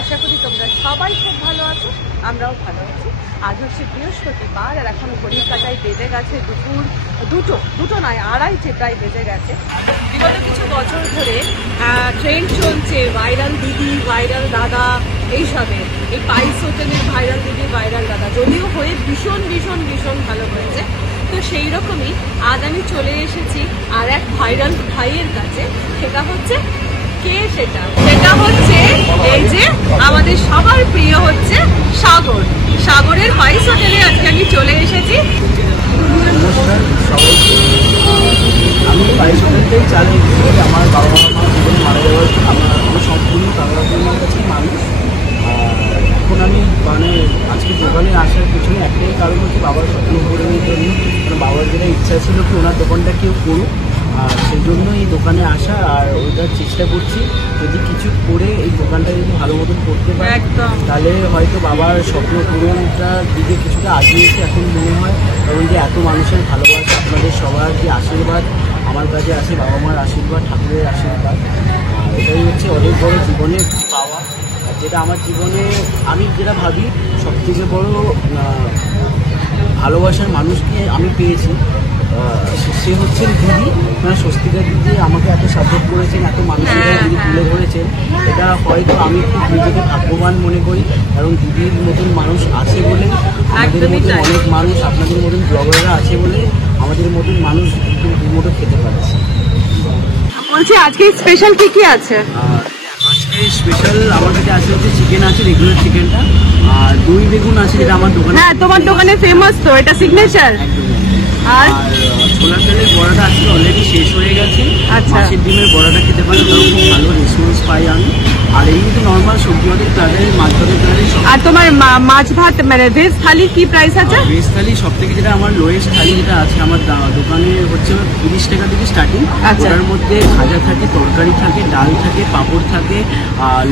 আশা করি তোমরা সবাই খুব ভালো আছো, আমরাও ভালো আছি। আজ হচ্ছে বৃহস্পতিবার আর এখন ঘড়ির কাঁটায় বেজে গেছে দুপুর দুটো নয়, আড়াইটে প্রায় বেজে গেছে। বিগত কিছু বছর ধরে ট্রেন্ড চলছে ভাইরাল দিদি, ভাইরাল দাদা, এইসবের। এই পাইস হোটেলের ভাইরাল দিদি, ভাইরাল দাদা যদিও হয়ে ভীষণ ভীষণ ভীষণ ভালো হয়েছে। তো সেই রকমই আজ আমি চলে এসেছি আর এক ভাইরাল ভাইয়ের কাছে। সেটা হচ্ছে সেটা হচ্ছে এই যে আমাদের সবার প্রিয় হচ্ছে সাগর। সাগরের পাইস হোটেলে আজকে আমি চলে এসেছি। আমি পাইস হোটেলটাই চালাই। আমার বাবা মা জীবনে মারা যাওয়ার আমার সম্পূর্ণ কাগজের কাছে মানুষ। এখন আমি আজকে দোকানে আসার পিছনে একটাই কারণ হচ্ছে বাবার স্বপ্ন পূরণের জন্য। বাবার যেটা ইচ্ছা ছিল কি ওনার দোকানটা কেউ করুক, আর সেই জন্য এই দোকানে আসা আর ওইটার চেষ্টা করছি। যদি কিছু করে এই দোকানটা যদি ভালো মতন করতে পারে তাহলে হয়তো বাবার স্বপ্ন পূরণটার দিকে কিছুটা আগিয়েছে এখন মনে হয়। কারণ যে এত মানুষের ভালোবাসা, আপনাদের সবার যে আশীর্বাদ আমার কাছে আছে, বাবা মার আশীর্বাদ, ঠাকুরের আশীর্বাদ, এটাই হচ্ছে অনেক বড় জীবনে পাওয়া। আর যেটা আমার জীবনে আমি যেটা ভাবি সবথেকে বড় ভালোবাসার মানুষকে আমি পেয়েছি, সে হচ্ছেন দিদি। স্বস্তিকা দিদি আমাকে এত সাপোর্ট করেছেন, এত মানুষের দিদি তুলে ধরেছেন। এটা হয়তো আমি খুব নিজেকে ভাগ্যবান মনে করি, কারণ দিদির মতন মানুষ আছে বলে, আমাদের মতন অনেক মানুষ, আপনাদের মতন ব্লগাররা আছে বলে আমাদের মতন মানুষ দুমুঠো খেতে পারছে। বলছি আজকে স্পেশাল কি আছে? আজকে স্পেশাল আমার কাছে আছে হচ্ছে চিকেন আছে, রেগুলার চিকেনটা, আর দই বেগুন আছে যেটা আমার দোকানে। হ্যাঁ, তোমার দোকানে ফেমাস তো, এটা সিগনেচার। আর ছোলার ডালের বড়াটা আজকে অলরেডি শেষ হয়ে গেছে। আচ্ছা, মাছের ডিমের বড়াটা খেতে পারে, ওটাও খুব ভালো রেসপন্স পাই আমি। আর এই তো নর্মাল সবজি ভাতের প্লাটারে, মাছ ভাতের প্লাটারে। আর তোমার মাছ ভাত মানে ভেজ থালি কি প্রাইস আছে? ভেজ থালি সব থেকে যেটা আমার লোয়েস্ট থালি যেটা আছে আমার দোকানে হচ্ছে 30 টাকা থেকে স্টার্টিং। ওটার মধ্যে ভাজা থাকে, তরকারি থাকে, ডাল থাকে, পাঁপড় থাকে,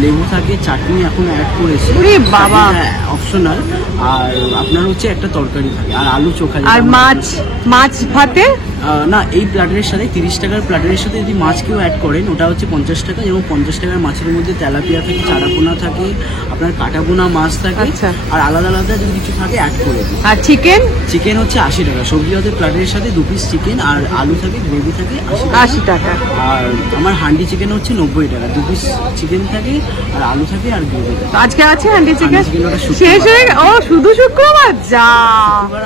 লেবু থাকে, চাটনি এখন অ্যাড করেছি, বাবা অপশনাল। আর আপনার হচ্ছে একটা তরকারি থাকে আর আলু চোখা। আর মাছ ভাতে না, এই প্লাটারের সাথে 30 টাকার প্লাটারের সাথে যদি মাছ কেউ অ্যাড করেন ওটা হচ্ছে 50 টাকা। এবং 50 টাকার মাছের মধ্যে তেলাপিয়া থাকে, চারাপোনা থাকে, আপনার কাটাপোনা মাছ থাকে, আর আলাদা আলাদা যদি কিছু থাকে অ্যাড করে দিই। আর চিকেন হচ্ছে 80 টাকা। সবজি ভাতের প্লাটারের সাথে 2 পিস চিকেন আর আলু থাকে, গ্রেভি থাকে 80 টাকা। আর আমার হান্ডি চিকেন হচ্ছে 90 টাকা। 2 পিস চিকেন থাকে আর আলু থাকে আর গ্রেভি থাকে। আজকে আছে হান্ডি চিকেন শেষ হয়ে ও শুধু শুক্রবার যা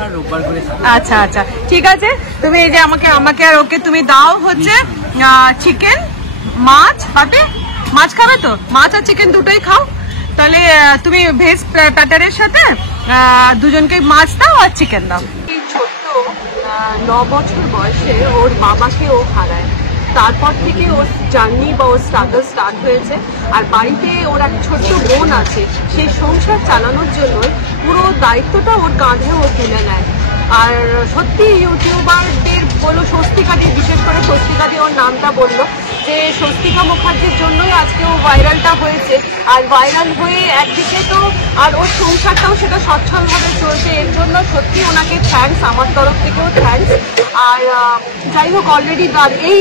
আর রোববার করে। আচ্ছা আচ্ছা, ঠিক আছে। তুমি এই যে আমাকে আর ওকে তুমি দাও হচ্ছে চিকেন, মাছ ভাতে। মাছ খাবে তো? মাছ আর চিকেন দুটোই খাও। তাহলে তুমি ভেজ প্যাটারের সাথে দুজনকে মাছ দাও আর চিকেন দাও। এই ছোট্ট 9 বছর বয়সে ওর বাবাকে ও হারায়। তারপর থেকে ওর জার্নি বা ওর স্ট্রাগল স্টার্ট হয়েছে। আর বাড়িতে ওর এক ছোট্ট বোন আছে, সেই সংসার চালানোর জন্য পুরো দায়িত্বটা ওর কাঁধে ও তুলে নেয়। আর সত্যি ইউটিউবারদের বলো, স্বস্তিকাদি, বিশেষ করে স্বস্তিকাদি ওর নামটা বললো, যে স্বস্তিকা মুখার্জির জন্যই আজকে ও ভাইরালটা হয়েছে। আর ভাইরাল হয়ে একদিকে তো আর ওর সংসারটাও সেটা সচ্ছলভাবে চলছে। এর জন্য সত্যি ওনাকে থ্যাঙ্কস, আমার তরফ থেকেও থ্যাঙ্কস। আর যাই হোক, অলরেডি এই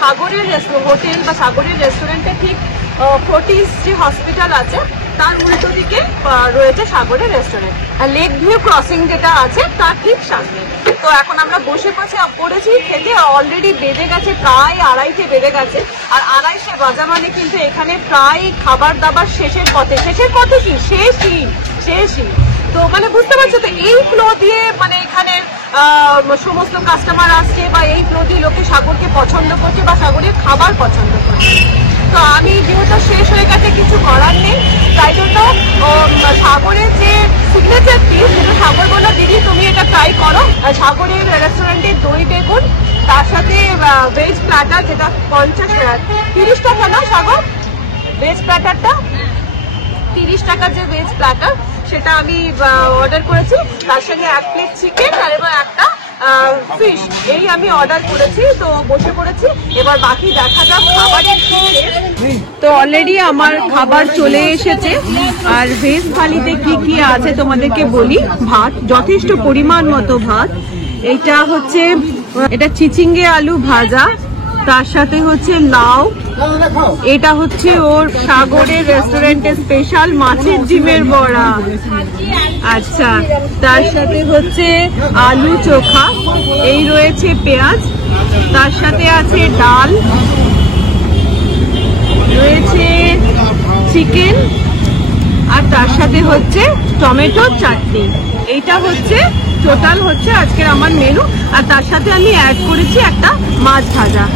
সাগরের হোটেল বা সাগরের রেস্টুরেন্টে ঠিক ফোর্টিস যে হসপিটাল আছে তার উল্টো দিকে রয়েছে সাগরের রেস্টুরেন্ট। আর লেক ভিউ ক্রসিং যেটা আছে তার ঠিক সামনে। তো এখন আমরা বসে পড়েছি খেতে। অলরেডি বেজে গেছে প্রায় 2:30 বেজে গেছে। আর 2:30 বাজা মানে কিন্তু এখানে প্রায় খাবার দাবার শেষের পথে কি শেষই। তো মানে বুঝতে পারছো তো, এই ফ্লো দিয়ে মানে এখানে সমস্ত কাস্টমার আসছে বা এই ফ্লো দিয়ে লোকে সাগরকে পছন্দ করছে বা সাগরের খাবার পছন্দ করছে। তো আমি যেহেতু শেষ হয়ে গেছে, কিছু করার নেই, তাই জন্য সাগরের যে সিগনেচার ডিশ যেটা সাগর বললো দিদি তুমি এটা ট্রাই করো। সাগরের রেস্টুরেন্টের দই বেগুন, তার সাথে ভেজ প্ল্যাটার যেটা 30 টাকা না সাগর? ভেজ প্ল্যাটারটা 30 টাকার যে ভেজ প্ল্যাটার সেটা আমি অর্ডার করেছি। তার সঙ্গে 1 প্লেট চিকেন আর এবার একটা ফিশ, এই আমি অর্ডার করেছি। তো বসে পড়েছি, এবার বাকি দেখা যাক খাবারের। তো অলরেডি আমার খাবার চলে এসেছে। আর ভেজ থালিতে কি আছে তোমাদেরকে বলি। ভাত, যথেষ্ট পরিমাণ মতো ভাত। এটা হচ্ছে চিচিঙ্গে আলু ভাজা, তার সাথে হচ্ছে লাউ, এটা হচ্ছে ওর সাগরের রেস্টুরেন্টের স্পেশাল মাছের ডিমের বড়া। আচ্ছা, তার সাথে হচ্ছে আলু চোখা, এই রয়েছে পেঁয়াজ, তার সাথে আছে ডাল, রয়েছে চিকেন, আর তার সাথে হচ্ছে টমেটো চাটনি। এইটা হচ্ছে টোটাল হচ্ছে আজকের আমার মেনু। আর তার সাথে আমি অ্যাড করেছি একটা মাছ ভাজা।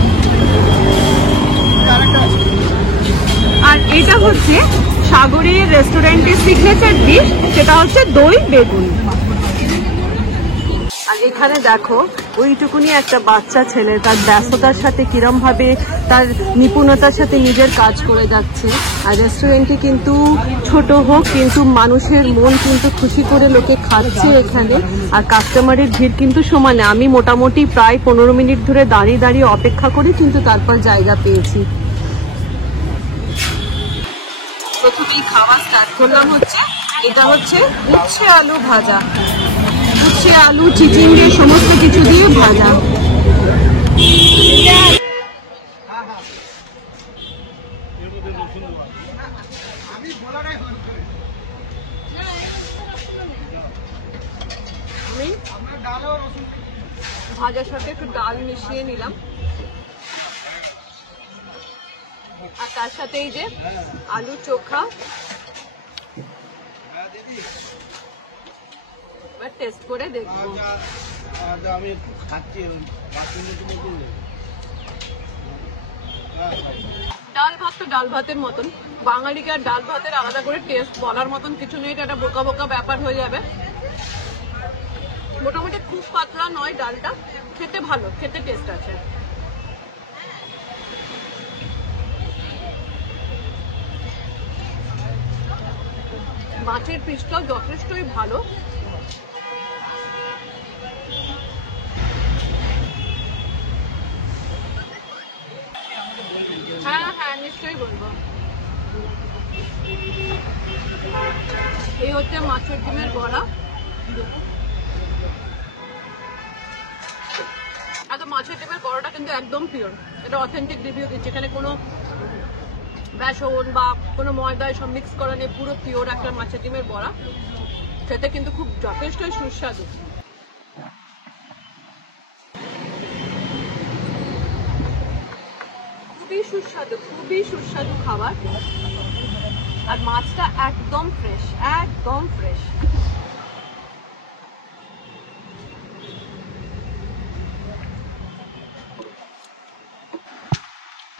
আর এটা হচ্ছে সাগরের রেস্টুরেন্টের সিগনেচার ডিশ, সেটা হচ্ছে দই বেগুন। আর এখানে দেখো ওইটুকুনি একটা বাচ্চা ছেলে তার ব্যস্ততার সাথে কিরম ভাবে তার নিপুণতার সাথে নিজের কাজ করে যাচ্ছে। আর রেস্টুরেন্টটি কিন্তু ছোট হোক, কিন্তু মানুষের মন কিন্তু খুশি করে লোকে খাচ্ছে এখানে। আর কাস্টমারের ভিড় কিন্তু সমানে। আমি মোটামুটি প্রায় 15 মিনিট ধরে দাঁড়িয়ে দাঁড়িয়ে অপেক্ষা করি, কিন্তু তারপর জায়গা পেয়েছি। প্রথমেই খাওয়া স্টার্ট করলাম হচ্ছে, এটা হচ্ছে উচ্ছে আলু ভাজা, উচ্ছে আলু চিচিঙ্গে সমস্ত কিছু দিয়ে ভাজা। আমি ভাজার সাথে একটু ডাল মিশিয়ে নিলাম, আর তার সাথে এই যে আলু চোখা। এবার টেস্ট করে দেখবো। আমি একটু খাচ্ছি, ডাল ভাত তো ডাল ভাতের মতন, বাঙালিকে আর ডাল ভাতের আলাদা করে টেস্ট বলার মতন কিছু নেই, এটা একটা বোকা বোকা ব্যাপার হয়ে যাবে। মোটামুটি খুব পাতলা নয় ডালটা, খেতে ভালো, খেতে টেস্ট আছে। মাছের পিসটাও যথেষ্টই ভালো। হ্যাঁ হ্যাঁ, নিশ্চয়ই বলবো। এই হচ্ছে মাছের ডিমের বড়া। এত মাছের ডিমের বড়াটা কিন্তু একদম পিওর, এটা অথেন্টিক রিভিউ দিচ্ছে। এখানে কোনো বেসন বা কোনো ময়দা সব মিক্স করা নেই, পুরো পিওর একটা মাছের ডিমের বড়া। খেতে কিন্তু খুব যথেষ্টই সুস্বাদু। খুবই সুস্বাদু, খুবই সুস্বাদু খাবার। আর মাছটা একদম ফ্রেশ, একদম ফ্রেশ।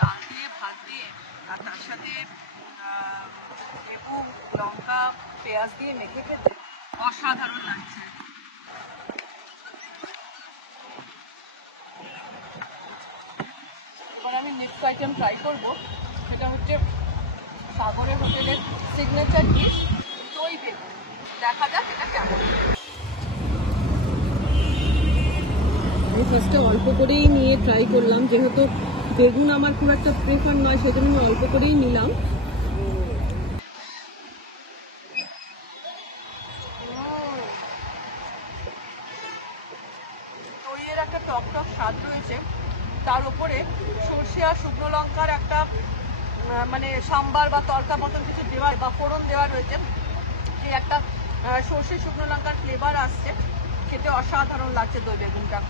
ডাল দিয়ে ভাত দিয়ে আর তার সাথে লেবু লঙ্কা পেঁয়াজ দিয়ে মেখে খেতে অসাধারণ লাগছে। এবার আমি নেক্সট আইটেম ট্রাই করবো, সেটা হচ্ছে সাগরের হোটেলের সিগনেচার ডিশ দই বেগুন। দেখা যাক এটা কেমন। আমি ফার্স্টে অল্প করেই নিয়ে ট্রাই করলাম, যেহেতু বেগুন আমার খুব একটা প্রেফার নয়, সেজন্য আমি অল্প করেই নিলাম। দইয়ের একটা টক টক স্বাদ রয়েছে, তার উপরে সর্ষে আর শুকনো লঙ্কার একটা মানে সাম্বার বা তরকা মতন কিছু দেওয়া বা ফোড়ন দেওয়া রয়েছে। এই একটা সর্ষে শুকনো লঙ্কার ফ্লেভার আসছে, খেতে অসাধারণ লাগছে দই বেগুনটা।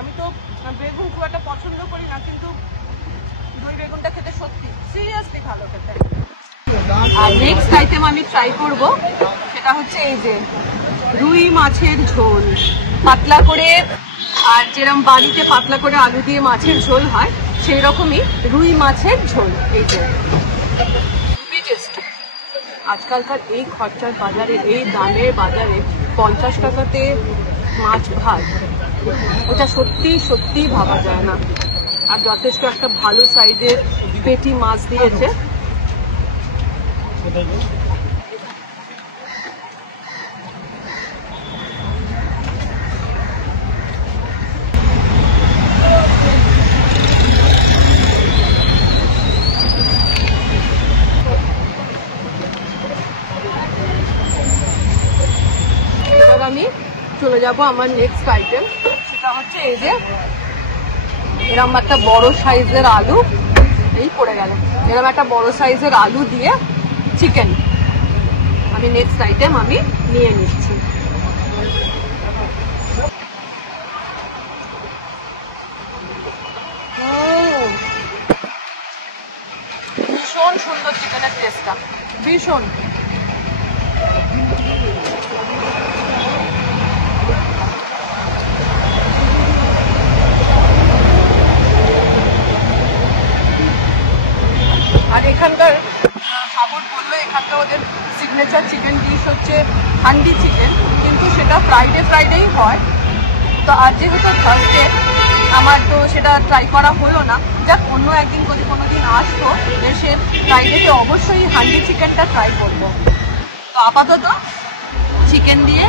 আমি তো বেগুন খুব একটা পছন্দ করি না, কিন্তু দই বেগুনটা খেতে সত্যি সিরিয়াসলি ভালো খেতে। আর নেক্সট আইটেম আমি ট্রাই করব, সেটা হচ্ছে এই যে রুই মাছের ঝোল, পাতলা করে। আর যেরকম বাড়িতে পাতলা করে আলু দিয়ে মাছের ঝোল হয়, সেই রকমই রুই মাছের ঝোল। এই যে খুবই টেস্টি। আজকালকার এই খরচার বাজারে, এই দামের বাজারে 50 টাকাতে মাছ ভাত, ওটা সত্যি সত্যি ভাবা যায় না। আর যথেষ্ট একটা ভালো সাইজের পেটি মাছ দিয়েছে। এবার আমি চলে যাব আমার নেক্সট আইটেম, সেটা হচ্ছে এই যে এরকম একটা বড় সাইজের আলু, এই পড়ে গেল, এরকম একটা বড় সাইজের আলু দিয়ে চিকেন আমি নেক্সট আইটেম আমি নিয়ে নিচ্ছি। ভীষণ সুন্দর চিকেনের টেস্টটা, ভীষণ। আর এখানকার সাগর বললো এখানকার ওদের সিগনেচার চিকেন ডিশ হচ্ছে হান্ডি চিকেন, কিন্তু সেটা ফ্রাইডেই হয়। তো আজ যেহেতু থার্সডে আমার তো সেটা ট্রাই করা হলো না, যাক অন্য একদিন যদি কোনোদিন আসতো সে ফ্রাইডেতে অবশ্যই হান্ডি চিকেনটা ট্রাই করবো। তো আপাতত চিকেন দিয়ে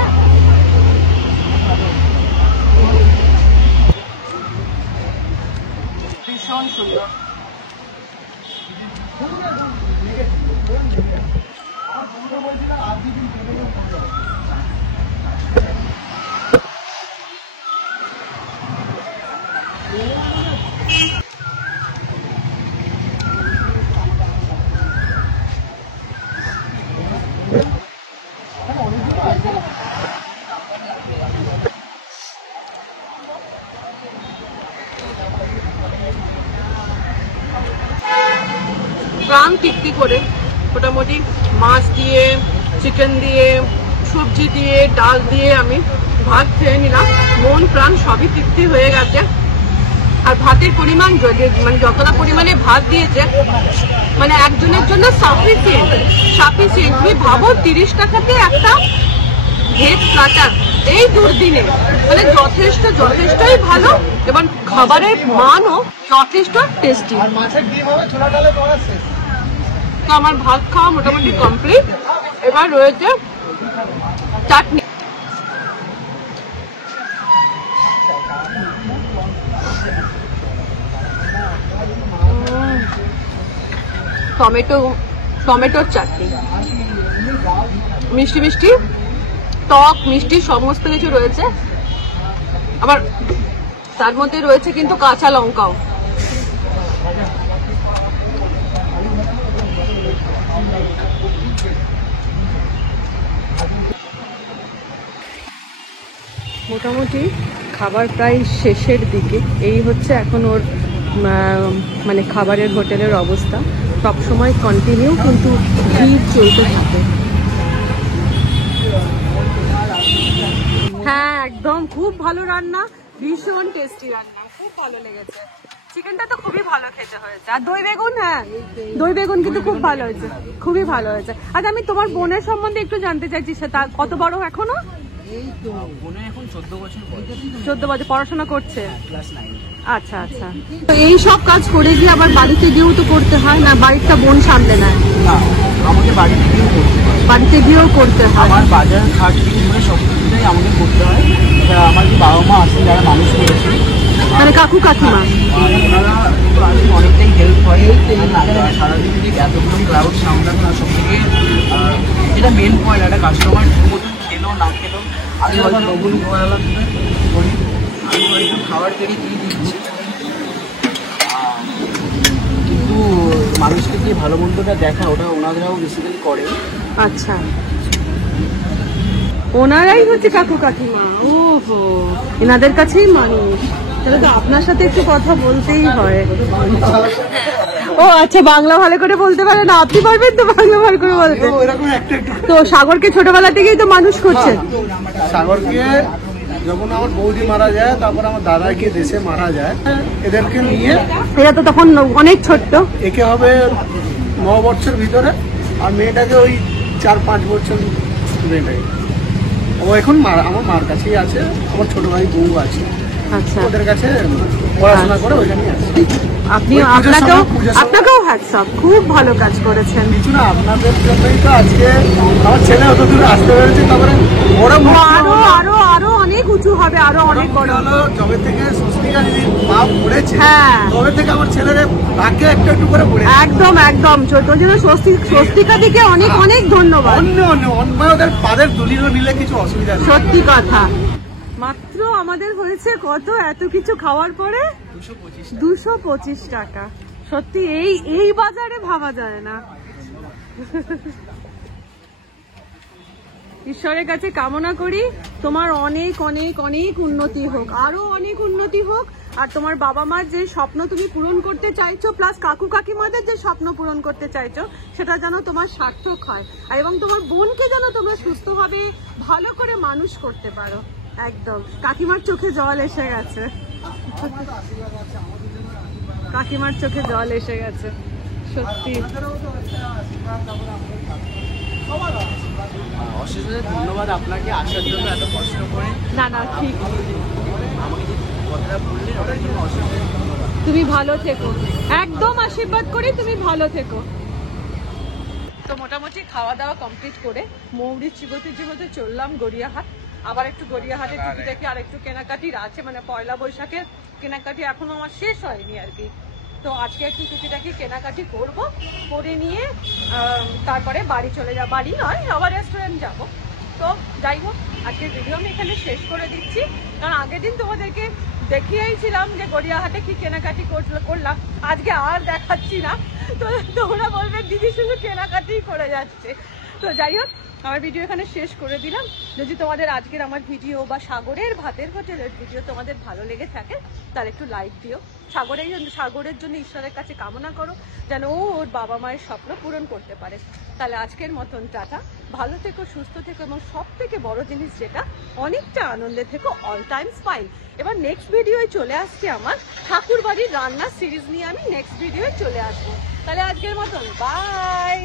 ভীষণ সুন্দর। প্রাণ তৃপ্তি করে মোটামুটি মাছ দিয়ে, চিকেন দিয়ে, সবজি দিয়ে, ডাল দিয়ে আমি ভাত খেয়ে নিলাম। মন প্রাণ সবই তৃপ্তি হয়ে গেছে। আর ভাতের পরিমাণ মানে যতটা পরিমাণে ভাত দিয়েছে, মানে একজনের জন্য সাফিসিয়েন্ট। তুমি ভাবো 30 টাকাতে একটা ভেজ প্লাটার এই দুর্দিনে, মানে যথেষ্টই ভালো এবং খাবারের মানও যথেষ্ট টেস্টি। তো আমার ভাত খাওয়া মোটামুটি কমপ্লিট। এবার রয়েছে চাটনি। টমেটোর চাটনি, মিষ্টি টক মিষ্টি সমস্ত কিছু রয়েছে। আবার তার মধ্যে রয়েছে কিন্তু কাঁচা লঙ্কাও। মোটামুটি খাবার প্রায় শেষের দিকে। এই হচ্ছে এখন ওর মানে খাবারের হোটেলের অবস্থা। সবসময় কন্টিনিউ কিন্তু ভিড় চলতে থাকে। হ্যাঁ একদম খুব ভালো রান্না, ভীষণ টেস্টি রান্না, খুব ভালো লেগেছে। চিকেনটা তো খুবই ভালো খেতে হয়েছে। আর দই বেগুন, হ্যাঁ দই বেগুন কিন্তু খুব ভালো হয়েছে, খুবই ভালো হয়েছে। আচ্ছা আমি তোমার বোনের সম্বন্ধে একটু জানতে চাইছি, সেটা কত বড় এখনো? এখন 14 বছর, 14 বছর পড়াশোনা করছে। আচ্ছা আচ্ছা। তো এই সব কাজ করে গিয়ে আবার বাড়িতে গিয়েও তো করতে হয় না? বাড়িটা বোন সামলে নেয়? না, আমাকে বাড়িতে গিয়েও করতে হয়। বাড়িতে গিয়েও করতে হয়। আমার বাজার ঘাট থেকে ধরে সব কিছুটাই আমাকে করতে হয়। আমার যে বাবা মা আছেন যারা মানুষ করেছে, মানে কাকু কাকিমা, ওনারা তো আসলে অনেকটাই হেল্প হয়। সারাদিন যদি এতক্ষণ ক্লাউড সামলানো না, সব থেকে যেটা মেন পয়েন্ট, একটা কাস্টমার ঠিক মতন খেলো না খেলো, আমি হয়তো নবুল গোয়ালা করি, আমি হয়তো খাবার কেড়ে দিয়ে দিচ্ছি, কিন্তু মানুষকে যে ভালো মন্দটা দেখা ওটা ওনারাও বেসিক্যালি করে। আচ্ছা, ওনারাই হচ্ছে কাকু কাকিমা। ওহো, এনাদের কাছেই মানুষ। তাহলে তো আপনার সাথে একটু কথা বলতেই হয়। ও আচ্ছা, বাংলা ভালো করে বলতে পারে না? আপনি পারবেন তো বাংলা ভালো করে বলতে? তো সাগরকে ছোটবেলা থেকেই তো মানুষ করছেন। সাগরকে যখন আমার বৌদি মারা যায়, তারপর আমার দাদা গিয়ে দেশে মারা যায়, এদেরকে নিয়ে, এরা তো তখন অনেক ছোট্ট, একে হবে 9 বছর ভিতরে, আর মেয়েটাকে ওই 4-5 বছর। মেয়েটাকে ও এখন আমার মার কাছেই আছে। আমার ছোট ভাই বউ আছে, আচ্ছা, ওদের কাছে পড়াশোনা করে ওইখানেই আছে। আপনাকেও হ্যাটস অফ, খুব ভালো কাজ করেছেন। কিছু না, আপনাদের জন্যই তো আজকে আমার ছেলে অত দূর আসতে পেরেছে। তারপরে আরো অনেক উঁচু হবে, আরো অনেক বড় হলো। যবে থেকে স্বস্তিকা দিদি মা পড়েছে, হ্যাঁ, তবে থেকে আমার ছেলের ভাগ্যে একটু একটু করে পড়ে। একদম ছোট জন্য স্বস্তিকা দিকে অনেক অনেক ধন্যবাদ। অন্য ওদের পাদের দুলিও নিলে কিছু অসুবিধা নেই। সত্যি কথা। মাত্র আমাদের হয়েছে কত এত কিছু খাওয়ার পরে? 225 টাকা। সত্যি এই বাজারে ভাবা যায় না। ঈশ্বরের কাছে কামনা করি তোমার অনেক অনেক অনেক উন্নতি হোক, আরো অনেক উন্নতি হোক, আর তোমার বাবা মার যে স্বপ্ন তুমি পূরণ করতে চাইছো, প্লাস কাকু কাকিমাদের যে স্বপ্ন পূরণ করতে চাইছো, সেটা যেন তোমার সার্থক হয়, আর এবং তোমার বোনকে যেন তোমরা সুস্থভাবে ভালো করে মানুষ করতে পারো। একদম কাকিমার চোখে জল এসে গেছে, কাকিমার চোখে জল এসে গেছে সত্যি। অশেষ ধন্যবাদ আপনাকে আসার জন্য, এত কষ্ট করে। না না ঠিক, আমাকে যে কথাটা বললেন ওটার জন্য অশেষ ধন্যবাদ। তুমি ভালো থেকো, একদম আশীর্বাদ করি তুমি ভালো থেকো। তো মোটামুটি খাওয়া দাওয়া কমপ্লিট করে মৌরি চিবোতে চললাম গড়িয়াহাট। আবার একটু গড়িয়াহাটের টুকিটাকি আর একটু কেনাকাটির আছে, মানে পয়লা বৈশাখের কেনাকাটি এখনো আমার শেষ হয়নি আর কি। তো আজকে একটু টুকিটাকি কেনাকাটি করব, করে নিয়ে তারপরে বাড়ি চলে যাব। বাড়ি নয়, আবার রেস্টুরেন্ট যাব। তো যাই হোক, আজকের ভিডিও আমি এখানে শেষ করে দিচ্ছি, কারণ আগের দিন তোমাদেরকে দেখিয়েছিলাম যে গড়িয়াহাটে কি কেনাকাটি করলাম, আজকে আর দেখাচ্ছি না। তো তোমরা বলবে দিদি শুধু কেনাকাটিই করে যাচ্ছে। তো যাই হোক, আমার ভিডিও এখানে শেষ করে দিলাম। যদি তোমাদের আজকের আমার ভিডিও বা সাগরের ভাতের হোটেলের ভিডিও তোমাদের ভালো লেগে থাকে, তাহলে একটু লাইক দিও। সাগরের জন্য ঈশ্বরের কাছে কামনা করো যেন ও ওর বাবা মায়ের স্বপ্ন পূরণ করতে পারে। তাহলে আজকের মতন টাটা, ভালো থেকো, সুস্থ থেকো, এবং সব থেকে বড় জিনিস যেটা, অনেকটা আনন্দে থেকো, অল টাইম স্মাইল। এবার নেক্সট ভিডিওয় চলে আসছি আমার ঠাকুর বাড়ির রান্নার সিরিজ নিয়ে, আমি নেক্সট ভিডিওয় চলে আসবো। তাহলে আজকের মতন বাই।